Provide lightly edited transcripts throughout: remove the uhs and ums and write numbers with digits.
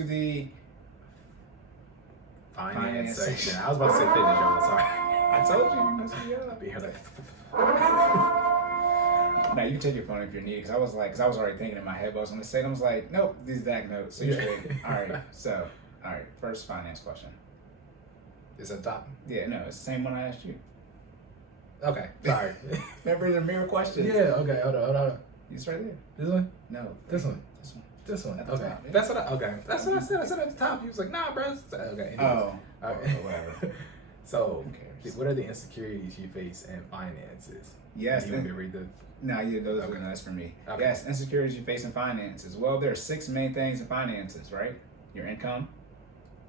to the finance section. I was about to say fitness, y'all. Sorry. I told you messed me up. I'll be here like. Now you can take your phone if you're needed. Cause I was already thinking in my head what I was gonna say. And I was like, nope, these exact notes. So you're straight. All right. First finance question. Is it top? Yeah, no, it's the same one I asked you. Okay, sorry. Remember the mirror question? Yeah. Okay. Hold on. It's right there. This one? No. This one. This one. Okay. Top, yeah. That's what I said. I said at the top. He was like, nah, bro. Okay. Oh. Okay. Whatever. So, Who cares? what are the insecurities you face in finances? Yes. You want me to read the? No, yeah, those are that's for me. Okay. Yes, insecurities you face in finances. Well, there are 6 main things in finances, right? Your income,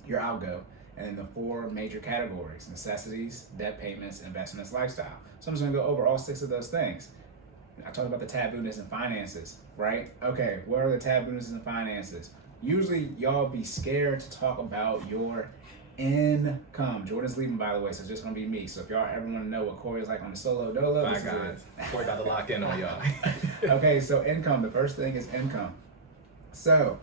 your outgo, and then the 4 major categories: necessities, debt payments, investments, lifestyle. So I'm just gonna go over all 6 of those things. I talked about the tabooness in finances, right? Okay, what are the tabooness in finances? Usually, y'all be scared to talk about your income. Jordan's leaving, by the way, so it's just gonna be me. So if y'all ever want to know what Cory is like on the solo dolo, My God, Cory about to lock in on y'all. Okay, so income. The first thing is income. So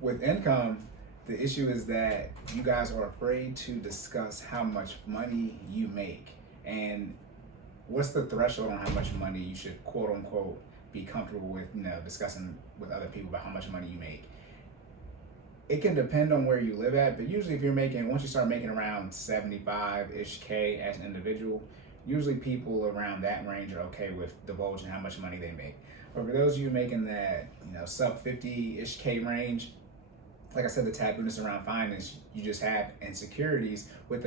with income, the issue is that you guys are afraid to discuss how much money you make and what's the threshold on how much money you should quote unquote be comfortable with, discussing with other people about how much money you make. It can depend on where you live at, but usually once you start making around 75-ish K as an individual, usually people around that range are okay with divulging how much money they make. But for those of you making that, sub 50-ish K range, like I said, the tabooness around finance, you just have insecurities with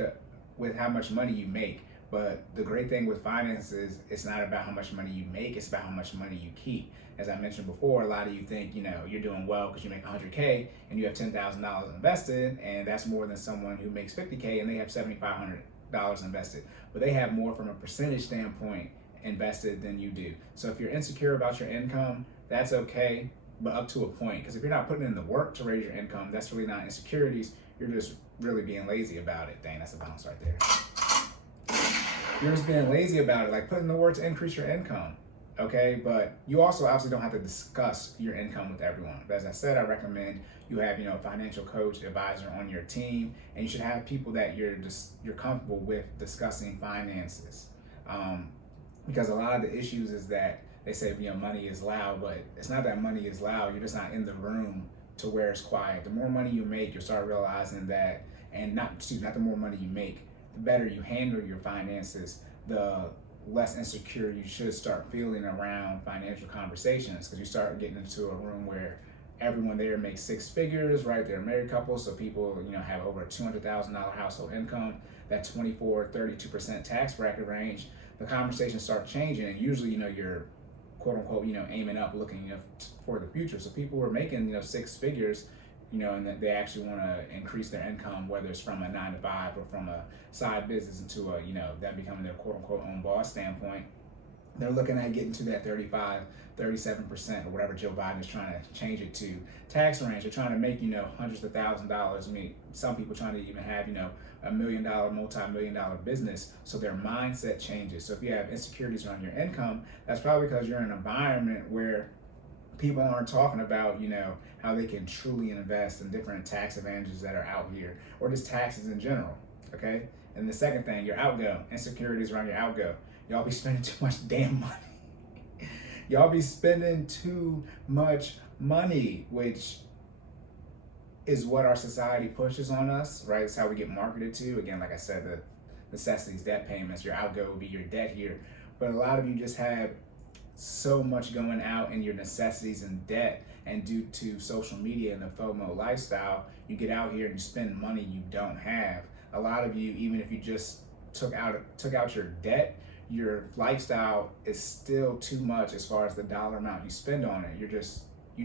how much money you make. But the great thing with finance is it's not about how much money you make, it's about how much money you keep. As I mentioned before, a lot of you think, you're doing well because you make 100K and you have $10,000 invested, and that's more than someone who makes 50K and they have $7,500 invested. But they have more from a percentage standpoint invested than you do. So if you're insecure about your income, that's okay, but up to a point. Because if you're not putting in the work to raise your income, that's really not insecurities. You're just really being lazy about it. Dang, that's a bounce right there. You're just being lazy about it, like putting the work to increase your income, okay? But you also obviously don't have to discuss your income with everyone. But as I said, I recommend you have, a financial coach, advisor on your team, and you should have people that you're comfortable with discussing finances. Because a lot of the issues is that they say, money is loud, but it's not that money is loud. You're just not in the room to where it's quiet. The more money you make, you'll start realizing that, not the more money you make, the better you handle your finances, the less insecure you should start feeling around financial conversations, because you start getting into a room where everyone there makes 6 figures, right? They're a married couple, so people, have over a $200,000 household income, that 24-32% tax bracket range. The conversations start changing, and usually, you're quote unquote, aiming up, looking for the future. So people who are making, 6 figures, and that they actually want to increase their income, whether it's from a 9-to-5 or from a side business into a, them becoming their quote unquote own boss standpoint. They're looking at getting to that 35-37% or whatever Joe Biden is trying to change it to tax range. They're trying to make, hundreds of thousands of dollars. I mean, some people trying to even have, $1 million, multi-million-dollar business. So their mindset changes. So if you have insecurities around your income, that's probably because you're in an environment where people aren't talking about, how they can truly invest in different tax advantages that are out here, or just taxes in general, okay? And the second thing, your outgo, insecurities around your outgo. Y'all be spending too much damn money. Y'all be spending too much money, which is what our society pushes on us, right? It's how we get marketed to. Again, like I said, the necessities, debt payments, your outgo will be your debt here. But a lot of you just have so much going out in your necessities and debt, and due to social media and the FOMO lifestyle, you get out here and you spend money you don't have. A lot of you, even if you just took out your debt, your lifestyle is still too much as far as the dollar amount you spend on it. You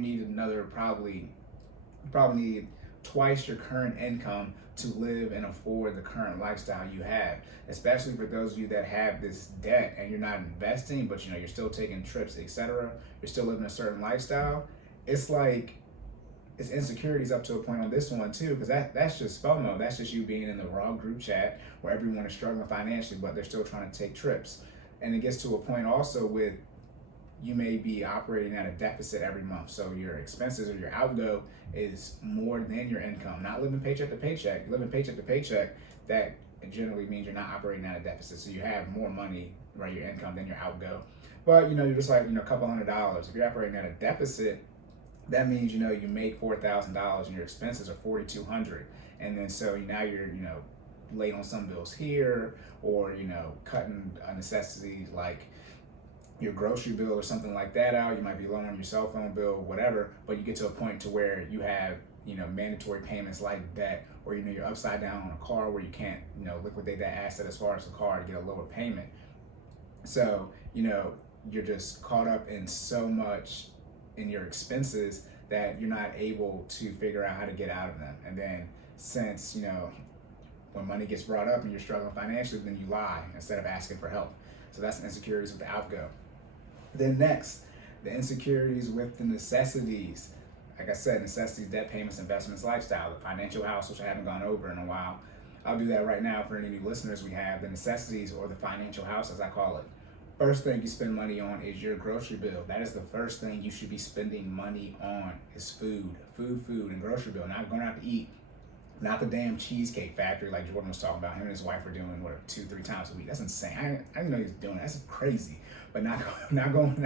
need another you probably need twice your current income to live and afford the current lifestyle you have, especially for those of you that have this debt and you're not investing, but you're still taking trips, etc. You're still living a certain lifestyle. It's like, it's insecurities up to a point on this one too, because that's just FOMO. That's just you being in the wrong group chat where everyone is struggling financially, but they're still trying to take trips. And it gets to a point also with you may be operating at a deficit every month. So your expenses or your outgo is more than your income. Not living paycheck to paycheck. Living paycheck to paycheck, that generally means you're not operating at a deficit. So you have more money, right, your income than your outgo. But you're just like, a couple $100. If you're operating at a deficit, that means you make $4,000 and your expenses are $4,200, and then so now you're late on some bills here, or cutting necessities like your grocery bill or something like that out. You might be low on your cell phone bill, whatever, but you get to a point to where you have mandatory payments like debt, or you're upside down on a car where you can't liquidate that asset as far as the car to get a lower payment. So you're just caught up in so much in your expenses that you're not able to figure out how to get out of them. And then since when money gets brought up and you're struggling financially, then you lie instead of asking for help. So that's the insecurities with the outgo. Then next, the insecurities with the necessities. Like I said, necessities, debt, payments, investments, lifestyle, the financial house, which I haven't gone over in a while. I'll do that right now for any new listeners we have. The necessities, or the financial house as I call it. First thing you spend money on is your grocery bill. That is the first thing you should be spending money on, is food, and grocery bill. Not going out to eat, not the damn Cheesecake Factory like Jordan was talking about. Him and his wife are doing 2-3 times a week. That's insane. I didn't know he was doing that. That's crazy. But not going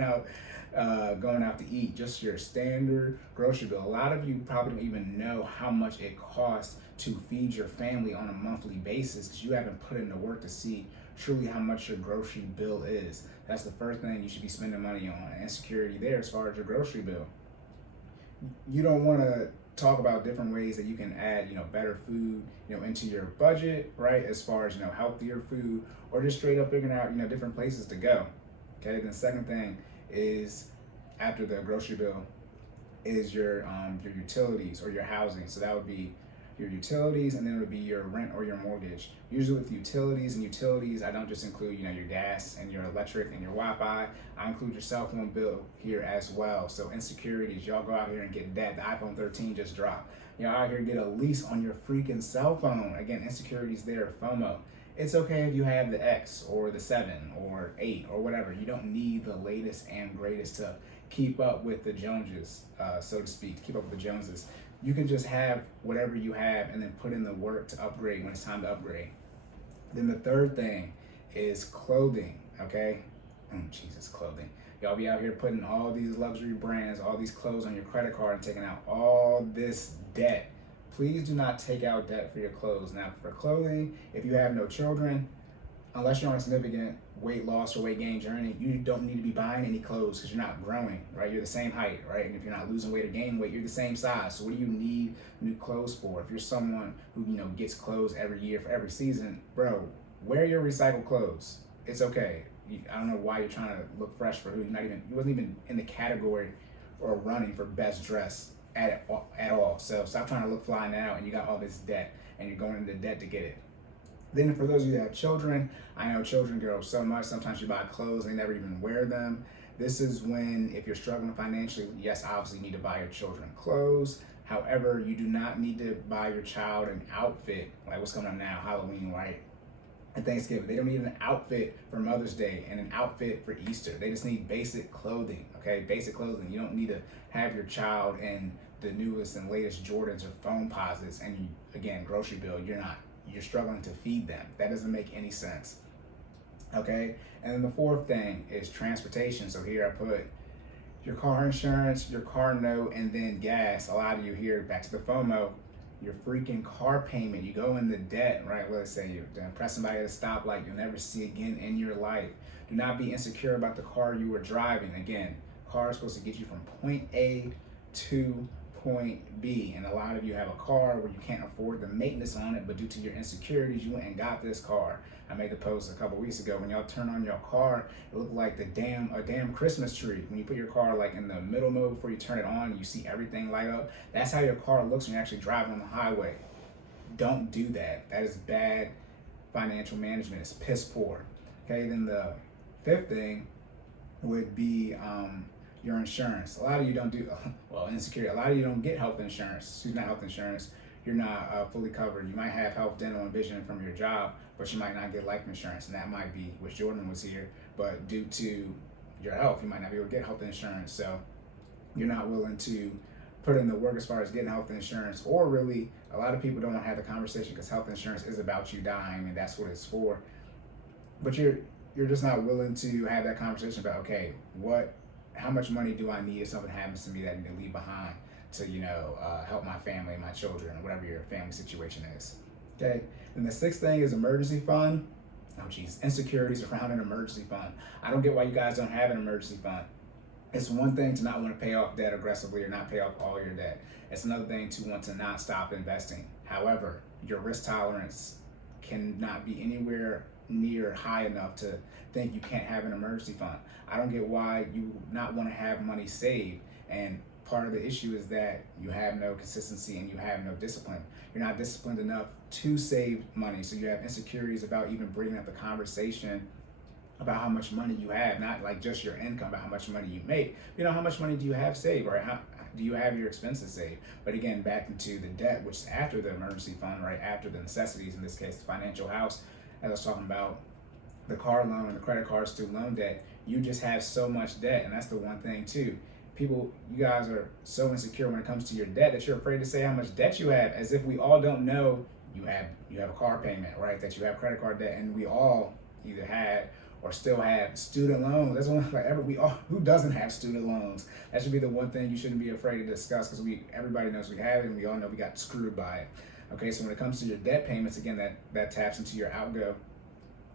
out to eat. Just your standard grocery bill. A lot of you probably don't even know how much it costs to feed your family on a monthly basis, because you haven't put in the work to see truly how much your grocery bill is. That's the first thing you should be spending money on. Insecurity there as far as your grocery bill. You don't want to talk about different ways that you can add better food into your budget, right, as far as healthier food, or just straight up figuring out different places to go. Okay, then the second thing is, after the grocery bill, is your utilities or your housing. So that would be your utilities, and then it would be your rent or your mortgage. Usually with utilities, I don't just include your gas and your electric and your Wi-Fi. I include your cell phone bill here as well. So insecurities, y'all go out here and get debt. The iPhone 13 just dropped. Y'all out here get a lease on your freaking cell phone. Again, insecurities there, FOMO. It's okay if you have the X or the 7 or 8 or whatever. You don't need the latest and greatest to keep up with the Joneses, so to speak, keep up with the Joneses. You can just have whatever you have and then put in the work to upgrade when it's time to upgrade. Then the third thing is clothing, okay? Jesus, clothing. Y'all be out here putting all these luxury brands, all these clothes on your credit card and taking out all this debt. Please do not take out debt for your clothes. Now, for clothing, if you have no children, unless you're on a significant weight loss or weight gain journey, you don't need to be buying any clothes, because you're not growing, right? You're the same height, right? And if you're not losing weight or gaining weight, you're the same size. So what do you need new clothes for? If you're someone who gets clothes every year for every season, bro, wear your recycled clothes. It's okay. I don't know why you're trying to look fresh for who you wasn't even in the category or running for best dress at all. So stop trying to look fly now, and you got all this debt, and you're going into debt to get it. Then for those of you that have children, I know children grow up so much. Sometimes you buy clothes, they never even wear them. This is when, if you're struggling financially, yes, obviously you need to buy your children clothes. However, you do not need to buy your child an outfit, like what's coming up now, Halloween, right? And Thanksgiving. They don't need an outfit for Mother's Day and an outfit for Easter. They just need basic clothing, okay? Basic clothing. You don't need to have your child in the newest and latest Jordans or phone posits, and again, grocery bill, you're struggling to feed them. That doesn't make any sense, okay? And then the fourth thing is transportation. So here I put your car insurance, your car note, and then gas. A lot of you here, back to the FOMO, your freaking car payment. You go into debt, right? Let's say you press somebody at a stoplight you'll never see again in your life. Do not be insecure about the car you were driving. Again, car is supposed to get you from point A to point B, and a lot of you have a car where you can't afford the maintenance on it, but due to your insecurities, you went and got this car. I made the post a couple weeks ago. When y'all turn on your car, it looked like a damn Christmas tree. When you put your car like in the middle mode before you turn it on, you see everything light up. That's how your car looks when you're actually driving on the highway. Don't do that. That is bad financial management. It's piss poor. Okay, then the fifth thing would be your insurance. A lot of you don't do, insecurity. A lot of you don't get health insurance. Not health insurance. You're not fully covered. You might have health, dental, and vision from your job, but you might not get life insurance, and that might be, which Jordan was here, but due to your health. You might not be able to get health insurance, so you're not willing to put in the work as far as getting health insurance. Or really, a lot of people don't want to have the conversation because health insurance is about you dying, and that's what it's for. But you're just not willing to have that conversation about, okay, how much money do I need if something happens to me that I need to leave behind to help my family, my children, whatever your family situation is. Okay. And the sixth thing is emergency fund. Oh geez, insecurities around an emergency fund. I don't get why you guys don't have an emergency fund. It's one thing to not want to pay off debt aggressively or not pay off all your debt. It's another thing to want to not stop investing. However, your risk tolerance cannot be anywhere near high enough to think you can't have an emergency fund. I don't get why you not want to have money saved. And part of the issue is that you have no consistency and you have no discipline. You're not disciplined enough to save money. So you have insecurities about even bringing up the conversation about how much money you have, not like just your income, but how much money you make. How much money do you have saved, right? How do you have your expenses saved? But again, back into the debt, which is after the emergency fund, right? After the necessities, in this case, the financial house, as I was talking about, the car loan, the credit card, student loan debt, you just have so much debt. And that's the one thing too. You guys are so insecure when it comes to your debt that you're afraid to say how much debt you have, as if we all don't know you have a car payment, right? That you have credit card debt, and we all either had or still have student loans. That's one who doesn't have student loans? That should be the one thing you shouldn't be afraid to discuss, because everybody knows we have it, and we all know we got screwed by it. Okay, so when it comes to your debt payments, again, that taps into your outgo,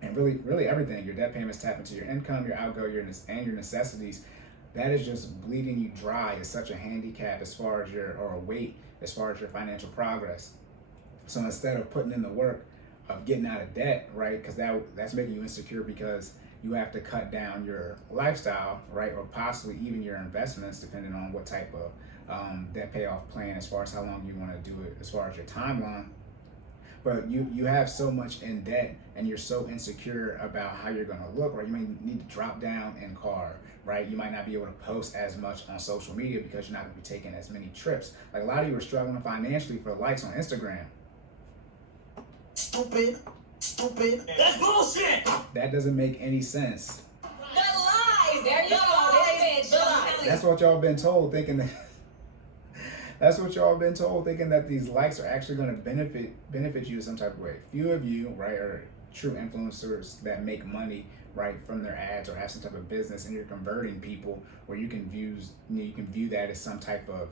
and really everything. Your debt payments tap into your income, your outgo, and your necessities. That is just bleeding you dry. It's such a handicap or a weight as far as your financial progress. So instead of putting in the work of getting out of debt, right? Because that's making you insecure, because you have to cut down your lifestyle, right? Or possibly even your investments, depending on what type of debt payoff plan, as far as how long you want to do it, as far as your timeline. But you have so much in debt, and you're so insecure about how you're going to look, or you may need to drop down in car, right? You might not be able to post as much on social media because you're not going to be taking as many trips. Like, a lot of you are struggling financially for likes on Instagram. Stupid. That's bullshit. That doesn't make any sense. The lies. There you go. That's what y'all been told, thinking that. That's what y'all been told, thinking that these likes are actually going to benefit you in some type of way. Few of you, right, are true influencers that make money, right, from their ads, or have some type of business, and you're converting people where you can view that as some type of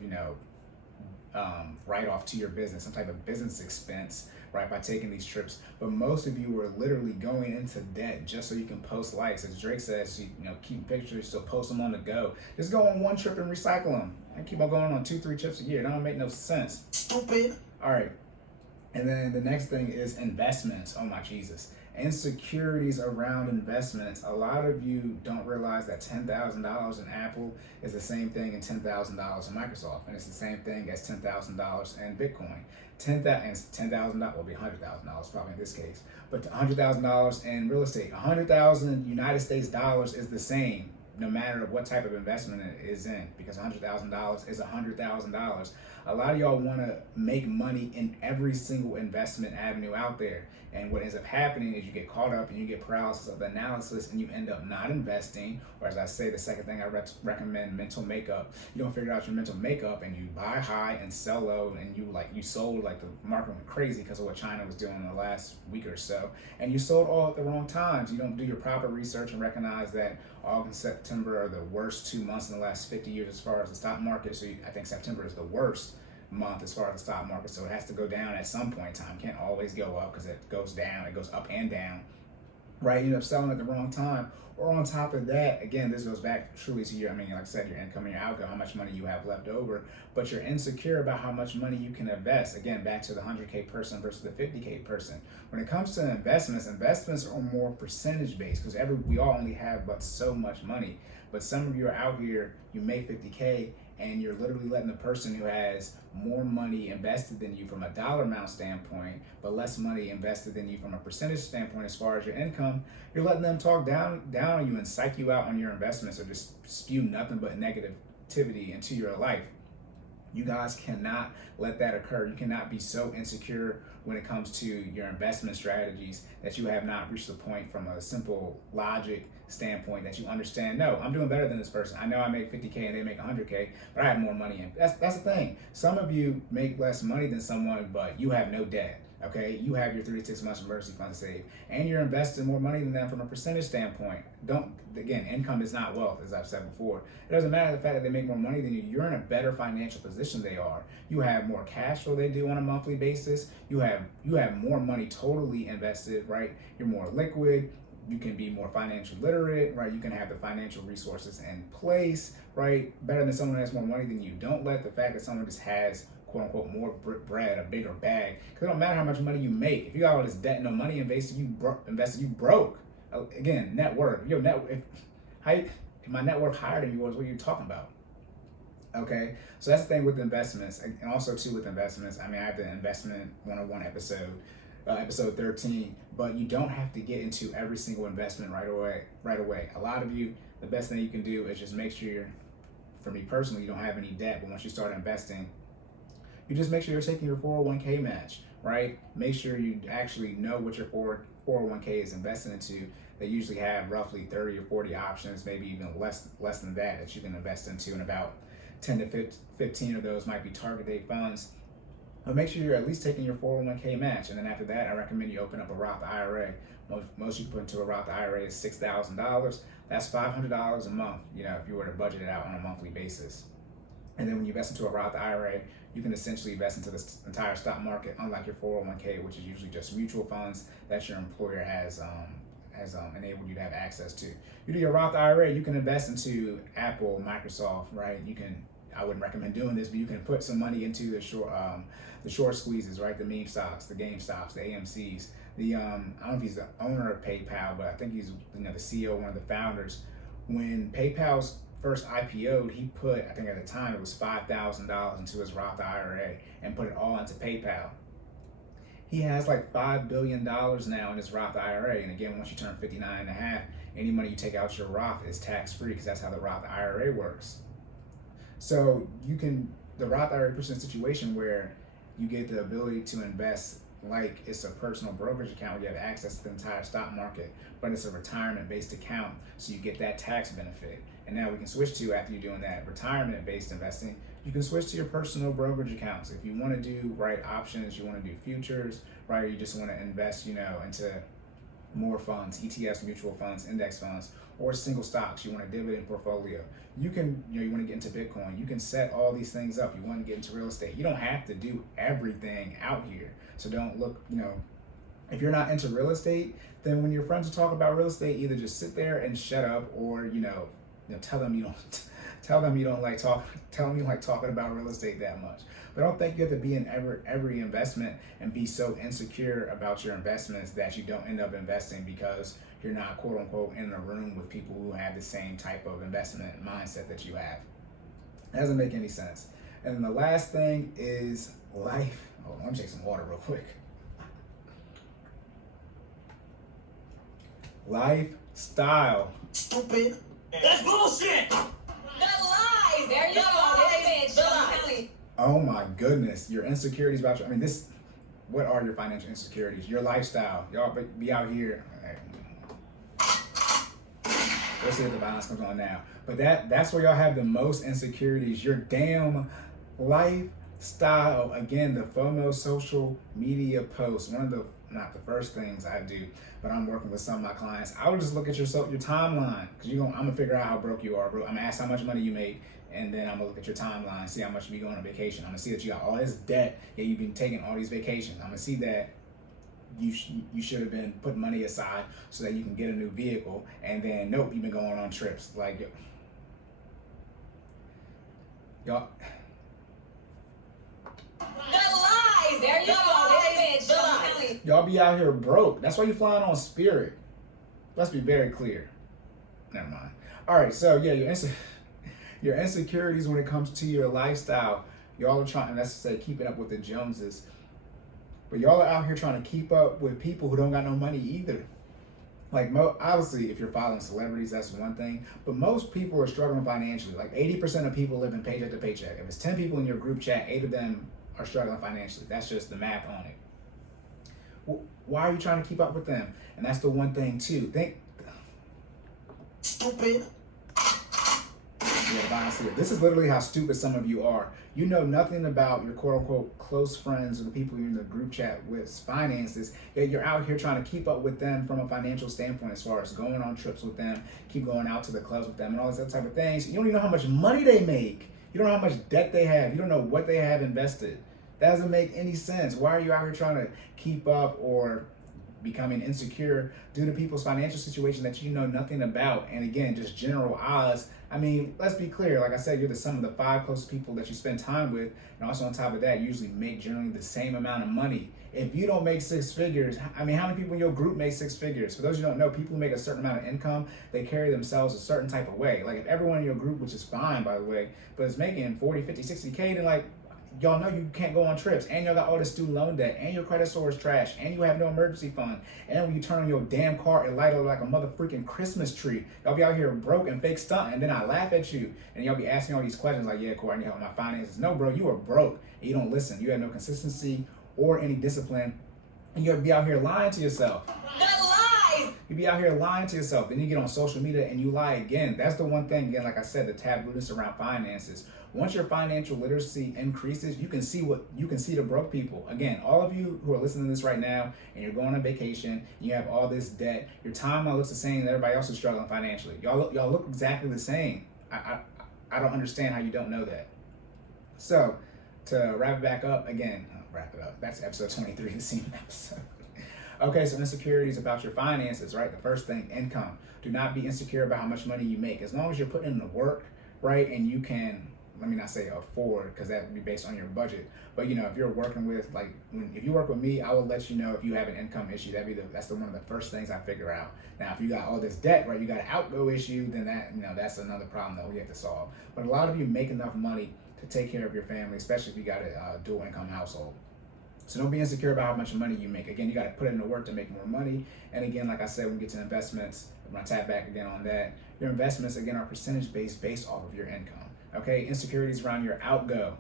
write-off to your business, some type of business expense, right, by taking these trips. But most of you are literally going into debt just so you can post likes. As Drake says, keep pictures, so post them on the go. Just go on one trip and recycle them. And keep on going on 2-3 trips a year. That don't make no sense. Stupid. All right. And then the next thing is investments. Oh my Jesus. Insecurities around investments. A lot of you don't realize that $10,000 in Apple is the same thing in $10,000 in Microsoft, and it's the same thing as $10,000 in Bitcoin. $10,000 will be $100,000 probably in this case, but $100,000 in real estate, 100,000 United States dollars is the same, no matter what type of investment it is in, because $100,000 is $100,000. A lot of y'all want to make money in every single investment avenue out there. And what ends up happening is you get caught up and you get paralysis of analysis, and you end up not investing. Or, as I say, the second thing I recommend, mental makeup. You don't figure out your mental makeup, and you buy high and sell low, and you sold, like, the market went crazy because of what China was doing in the last week or so. And you sold all at the wrong times. You don't do your proper research and recognize that August and September are the worst 2 months in the last 50 years as far as the stock market. So I think September is the worst month as far as the stock market, so it has to go down at some point in time. It can't always go up, because it goes down, it goes up and down, right? You end up selling at the wrong time. Or on top of that, again, this goes back truly to like I said, your income and your outgo, how much money you have left over, but you're insecure about how much money you can invest. Again, back to the 100K person versus the 50K person. When it comes to investments are more percentage based, because we all only have but so much money. But some of you are out here, you make 50K, and you're literally letting the person who has more money invested than you from a dollar amount standpoint, but less money invested than you from a percentage standpoint as far as your income, you're letting them talk down on you and psych you out on your investments, or just spew nothing but negativity into your life. You guys cannot let that occur. You cannot be so insecure when it comes to your investment strategies that you have not reached the point from a simple logic standpoint that you understand, no, I'm doing better than this person. I know I make 50K and they make 100K, but I have more money in. That's the thing. Some of you make less money than someone, but you have no debt. Okay, you have your 3 to 6 months emergency fund saved, and you're investing more money than them from a percentage standpoint. Again, income is not wealth, as I've said before. It doesn't matter the fact that they make more money than you. You're in a better financial position they are. You have more cash flow they do on a monthly basis. You have more money totally invested, right? You're more liquid. You can be more financially literate, right? You can have the financial resources in place, right? Better than someone who has more money than you. Don't let the fact that someone just has quote unquote more bread, a bigger bag, because it don't matter how much money you make. If you got all this debt and no money invested, you broke. Again, net worth. If my net worth higher than yours, what are you talking about? Okay, so that's the thing with investments, and also too with investments. I mean, I have the investment 101 episode, episode 13, but you don't have to get into every single investment right away. A lot of you, the best thing you can do is just make sure, for me personally, you don't have any debt, but once you start investing, you just make sure you're taking your 401k match, right? Make sure you actually know what your 401k is invested into. They usually have roughly 30 or 40 options, maybe even less than that you can invest into, and about 10 to 15 of those might be target date funds. But make sure you're at least taking your 401k match, and then after that, I recommend you open up a Roth IRA. Most you put into a Roth IRA is $6,000. That's $500 a month, if you were to budget it out on a monthly basis. And then when you invest into a Roth IRA, you can essentially invest into the entire stock market, unlike your 401k, which is usually just mutual funds that your employer has enabled you to have access to. You do your Roth IRA, you can invest into Apple, Microsoft, right? I wouldn't recommend doing this, but you can put some money into the short squeezes, right? The meme stocks, the GameStops, the AMCs. I don't know if he's the owner of PayPal, but I think he's the CEO, one of the founders. When PayPal's first IPO'd, he put, I think at the time it was $5,000 into his Roth IRA and put it all into PayPal. He has like $5 billion now in his Roth IRA. And again, once you turn 59 and a half, any money you take out your Roth is tax-free, because that's how the Roth IRA works. So the Roth IRA puts you in a situation where you get the ability to invest like it's a personal brokerage account where you have access to the entire stock market, but it's a retirement-based account, so you get that tax benefit. And now we can switch to, after you're doing that retirement-based investing, you can switch to your personal brokerage accounts. If you want to do options, you want to do futures, right, or you just want to invest, into more funds, ETFs, mutual funds, index funds, or single stocks, you want a dividend portfolio. You can, you want to get into Bitcoin, you can set all these things up. You want to get into real estate. You don't have to do everything out here. So don't look, if you're not into real estate, then when your friends are talking about real estate, either just sit there and shut up, or, tell them you don't like talking about real estate that much. But I don't think you have to be in every investment and be so insecure about your investments that you don't end up investing because you're not, quote unquote, in a room with people who have the same type of investment mindset that you have. That doesn't make any sense. And then the last thing is life. Hold on, let me take some water real quick. Lifestyle. Stupid. That's bullshit. The lies. There you go. Bitch. The lies. Oh my goodness, your insecurities about what are your financial insecurities? Your lifestyle. Y'all be out here. We'll see if the violence comes on now. But that's where y'all have the most insecurities. Your damn lifestyle. Again, the FOMO social media posts. Not the first things I do, but I'm working with some of my clients. I would just look at your timeline, because I'm gonna figure out how broke you are, bro. I'm gonna ask how much money you make, and then I'm gonna look at your timeline, see how much you be going on vacation. I'm gonna see that you got all this debt, yeah, you've been taking all these vacations. I'm gonna see that you should have been putting money aside so that you can get a new vehicle, and then nope, you've been going on trips. Like, y'all. There you go. Bitch. The lies. Y'all be out here broke. That's why you flying on Spirit. Let's be very clear. Never mind. All right, so yeah, your insecurities when it comes to your lifestyle. Y'all are trying, let's say, keeping up with the Joneses. But y'all are out here trying to keep up with people who don't got no money either. Like, obviously, if you're following celebrities, that's one thing. But most people are struggling financially. Like 80% of people live in paycheck to paycheck. If it's 10 people in your group chat, 8 of them are struggling financially. That's just the math on it. Well, why are you trying to keep up with them? And that's the one thing too. Stupid. Yeah, honestly, this is literally how stupid some of you are. You know nothing about your quote unquote close friends or the people you're in the group chat with finances, yet you're out here trying to keep up with them from a financial standpoint as far as going on trips with them, keep going out to the clubs with them and all these other type of things. You don't even know how much money they make. You don't know how much debt they have. You don't know what they have invested. That doesn't make any sense. Why are you out here trying to keep up or becoming insecure due to people's financial situation that you know nothing about? And again, just general odds. I mean, let's be clear. Like I said, you're the sum of the 5 closest people that you spend time with. And also on top of that, you usually make generally the same amount of money. If you don't make 6 figures, I mean, how many people in your group make 6 figures? For those who don't know, people who make a certain amount of income, they carry themselves a certain type of way. Like if everyone in your group, which is fine, by the way, but is making 40, 50, 60K, then like, y'all know you can't go on trips, and y'all got all this student loan debt, and your credit score is trash, and you have no emergency fund, and when you turn on your damn car, it light up like a mother freaking Christmas tree. Y'all be out here broke and fake stunt, and then I laugh at you, and y'all be asking all these questions like, yeah, Cory, I need help with my finances. No, bro, you are broke, and you don't listen. You have no consistency or any discipline, and you'll be out here lying to yourself. The lies! You be out here lying to yourself. Then you get on social media and you lie again. That's the one thing, again, like I said, the tabooness around finances. Once your financial literacy increases, you can see the broke people. Again, all of you who are listening to this right now and you're going on vacation, and you have all this debt, your timeline looks the same, and everybody else is struggling financially. Y'all look exactly the same. I don't understand how you don't know that. So to wrap it back up, again, wrap it up. That's episode 23, the same episode. Okay, so insecurities about your finances, right? The first thing, income. Do not be insecure about how much money you make. As long as you're putting in the work, right, and you can, let me not say afford, because that would be based on your budget. But you know, if you're working with, like, if you work with me, I will let you know if you have an income issue. That's one of the first things I figure out. Now, if you got all this debt, right, you got an outgo issue, then that's another problem that we have to solve. But a lot of you make enough money to take care of your family, especially if you got a dual income household. So don't be insecure about how much money you make. Again, you got to put in the work to make more money. And again, like I said, when we get to investments, I'm going to tap back again on that. Your investments, again, are percentage based off of your income. Okay, insecurities around your outgo.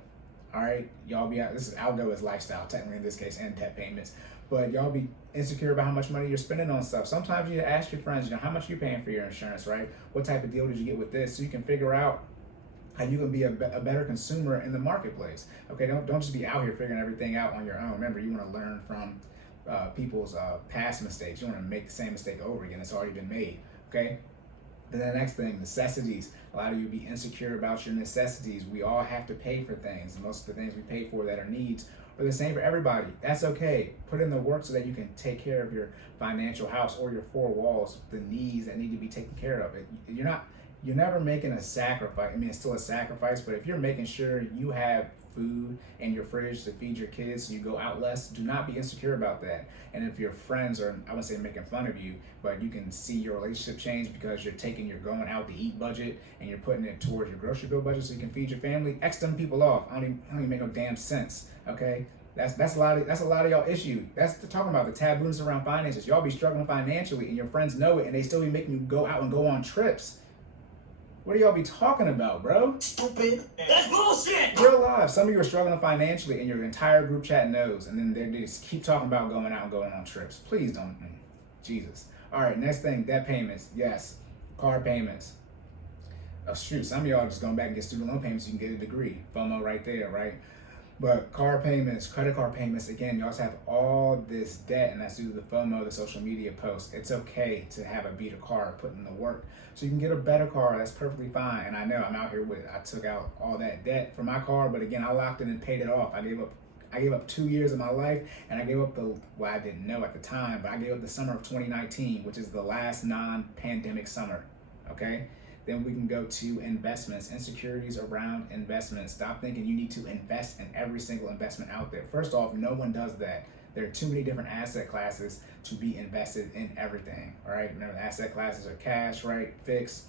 All right, y'all this is outgo is lifestyle, technically in this case, and debt payments. But y'all be insecure about how much money you're spending on stuff. Sometimes you need to ask your friends, how much you paying for your insurance, right? What type of deal did you get with this? So you can figure out how you can be a better consumer in the marketplace. Okay, don't just be out here figuring everything out on your own. Remember, you want to learn from people's past mistakes. You want to make the same mistake over again. It's already been made. Okay. Then the next thing, necessities. A lot of you be insecure about your necessities. We all have to pay for things. Most of the things we pay for that are needs are the same for everybody. That's okay. Put in the work so that you can take care of your financial house or your 4 walls, the needs that need to be taken care of. You're never making a sacrifice. I mean, it's still a sacrifice, but if you're making sure you have food in your fridge to feed your kids so you go out less, do not be insecure about that. And if your friends are, I wouldn't say making fun of you, but you can see your relationship change because you're taking your going out to eat budget and you're putting it towards your grocery bill budget so you can feed your family, X them people off. I don't even make no damn sense, okay? That's a lot of y'all issue. That's talking about the taboos around finances. Y'all be struggling financially and your friends know it and they still be making you go out and go on trips. What do y'all be talking about, bro? Stupid. That's bullshit. Real life. Some of you are struggling financially and your entire group chat knows. And then they just keep talking about going out and going on trips. Please don't. Jesus. All right, next thing, debt payments. Yes. Car payments. Oh, shoot. Some of y'all just going back and get student loan payments so you can get a degree. FOMO right there, right? But car payments, credit card payments, again, you also have all this debt, and that's due to the FOMO, the social media posts. It's okay to have a beat a car, put in the work, so you can get a better car. That's perfectly fine. And I know I'm out here I took out all that debt for my car, but again, I locked in and paid it off. I gave up 2 years of my life, and I gave up I didn't know at the time, but I gave up the summer of 2019, which is the last non-pandemic summer, okay? Then we can go to investments, insecurities around investments. Stop thinking you need to invest in every single investment out there. First off, no one does that. There are too many different asset classes to be invested in everything, all right? Remember, asset classes are cash, right? Fixed,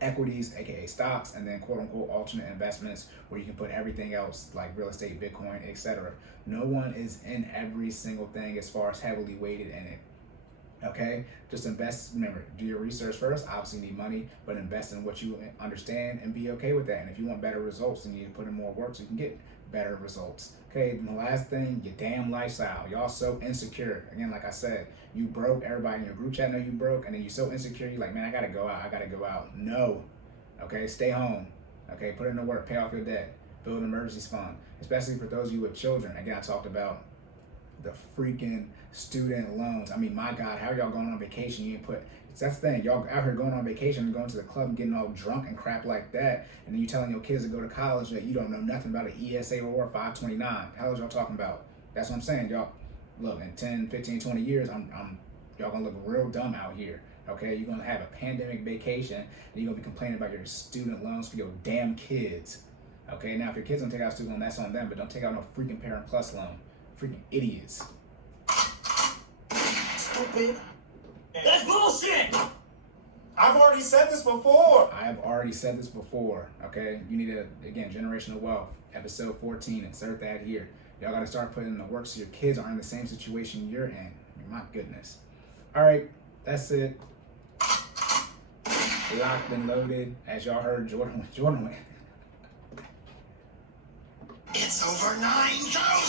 equities, aka stocks, and then quote unquote alternate investments where you can put everything else like real estate, Bitcoin, etc. No one is in every single thing as far as heavily weighted in it. Okay, just invest. Remember, do your research first. Obviously, you need money, but invest in what you understand and be okay with that. And if you want better results, then you need to put in more work so you can get better results. Okay, and the last thing, your damn lifestyle. Y'all so insecure. Again, like I said, you broke. Everybody in your group chat know you broke, and then you're so insecure. You're like, man, I gotta go out. I gotta go out. No. Okay, stay home. Okay, put in the work. Pay off your debt. Build an emergency fund, especially for those of you with children. Again, I talked about the freaking student loans. I mean, my God, how y'all going on vacation? You ain't put. That's the thing. Y'all out here going on vacation, going to the club, and getting all drunk and crap like that, and then you telling your kids to go to college that you don't know nothing about an ESA or 529. How is y'all talking about? That's what I'm saying, y'all. Look, in 10, 15, 20 years, I'm y'all gonna look real dumb out here. Okay, you're gonna have a pandemic vacation, and you're gonna be complaining about your student loans for your damn kids. Okay, now if your kids don't take out a student loan, that's on them, but don't take out no freaking Parent Plus loan. Freaking idiots. Stupid. That's bullshit. I've already said this before. I've already said this before, okay? You need to, again, generational wealth, episode 14, insert that here. Y'all gotta start putting in the work so your kids are in the same situation you're in. I mean, my goodness. All right, that's it. Locked and loaded. As y'all heard, Jordan went. It's over 9,000.